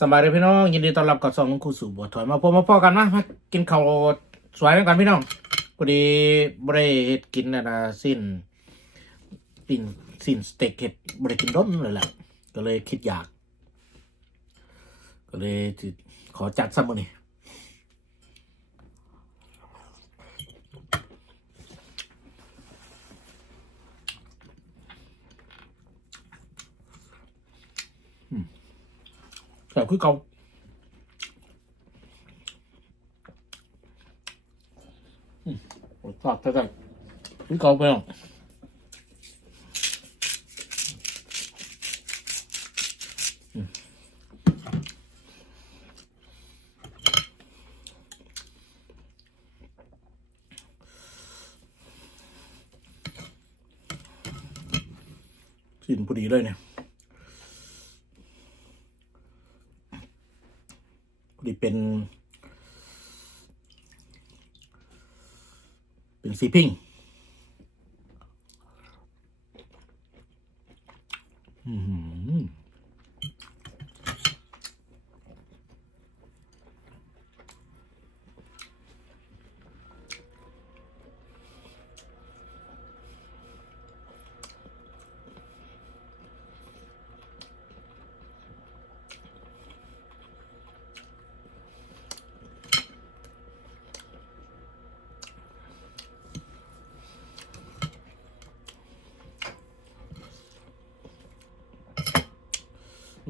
สบายดีพี่น้องยินดีต้อนรับกับสองครูสู่บทถอยมาพบมาพอกันมากินข้าวสวยกันพี่น้องพอดีบริเฮ็ดกินนะสิ้นปิ้งสิ้นสเต็กเห็ดบริกินร้นเลยแหละก็เลยคิดอยากก็เลยขอจัดซ้ำมื้อนี้แต่คือเก่าทอดแต่คือเก่าไปน้องสิ้นพอดีเลยเนี่ยพอดีเป็นซีพิ้ง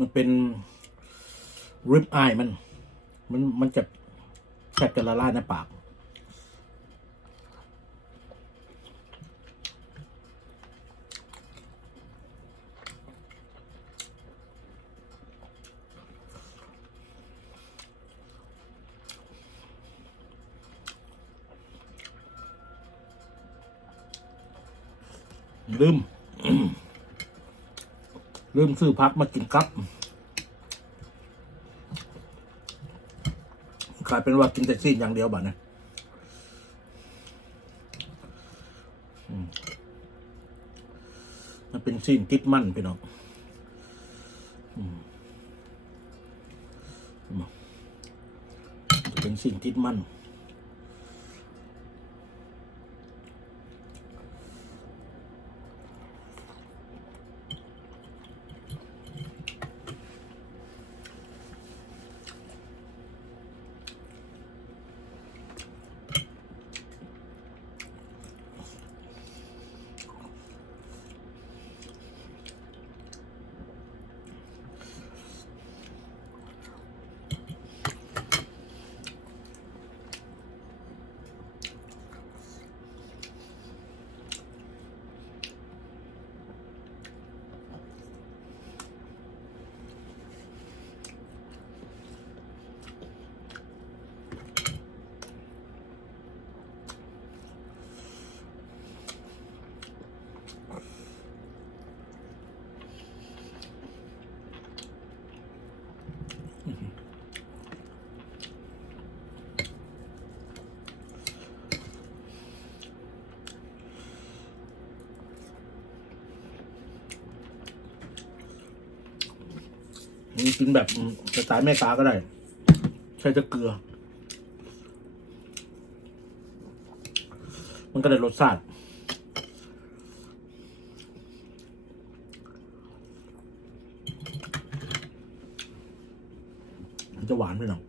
มันเป็นริบอายมันจะแทบจะละลายในปากลืม ลืมซื้อพักมากินครับกลายเป็นว่ากินแต่ซีนอย่างเดียวบ้านะมันเป็นซีนติดมันพี่น้องเป็นซีนติดมันกินแบบสไตล์แม่ค้าก็ได้ใช้แต่เกลือมันก็ได้รสชาติมันจะหวานไปหน่อย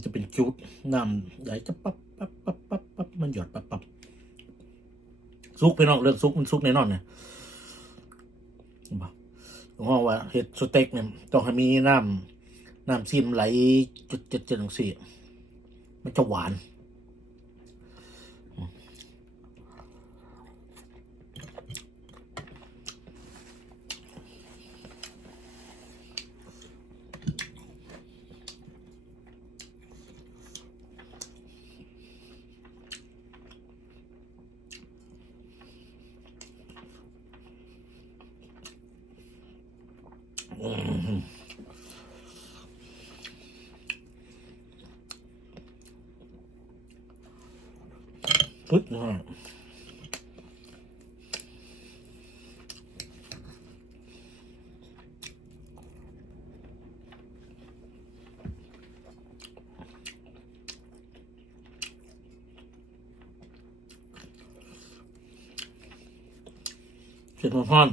มันจะเป็นจุดน้ำใหญ่จะปั๊บปั๊บปั๊บปั๊บปั๊บมันหยดปั๊บปั๊บซุกพี่น้องเรื่องซุกมันซุกแน่นอนเนี่ยบอกผมว่าเห็ดสเต็กเนี่ยต้องให้มีน้ำซีมไหลจุดจังสี่มันจะหวานปึ๊ดนะเสร็จพร้อม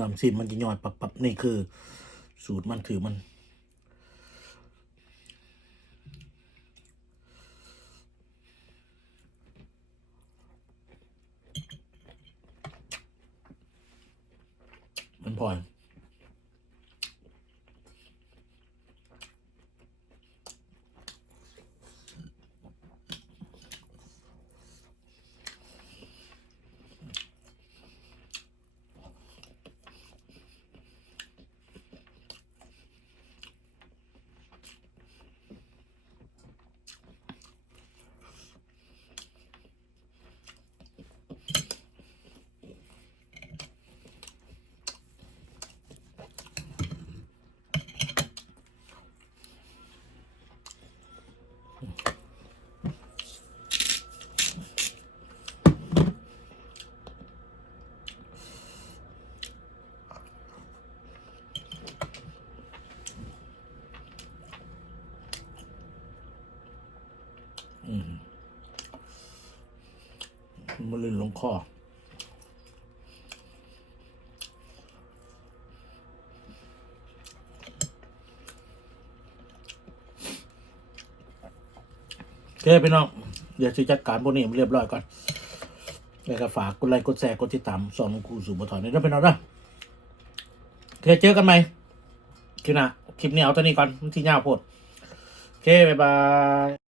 น้ำซีมมันจะย่อยปับนี่คือสูตรมันคือมันพอมันลื่นลงคอโอเคพี่น้องเดี๋ยวจะจัดการพวกนี้เรียบร้อยก่อนแล้วก็ฝากกดไลค์กดแชร์กดติดตามสอนครูสู่บทถอนนี่ด้วยพี่น้องนะโอเคเจอกันใหม่คลิปหน้าคลิปนี้เอาตัวนี้ก่อนที่ยาวโพดโอเคบ๊ายบาย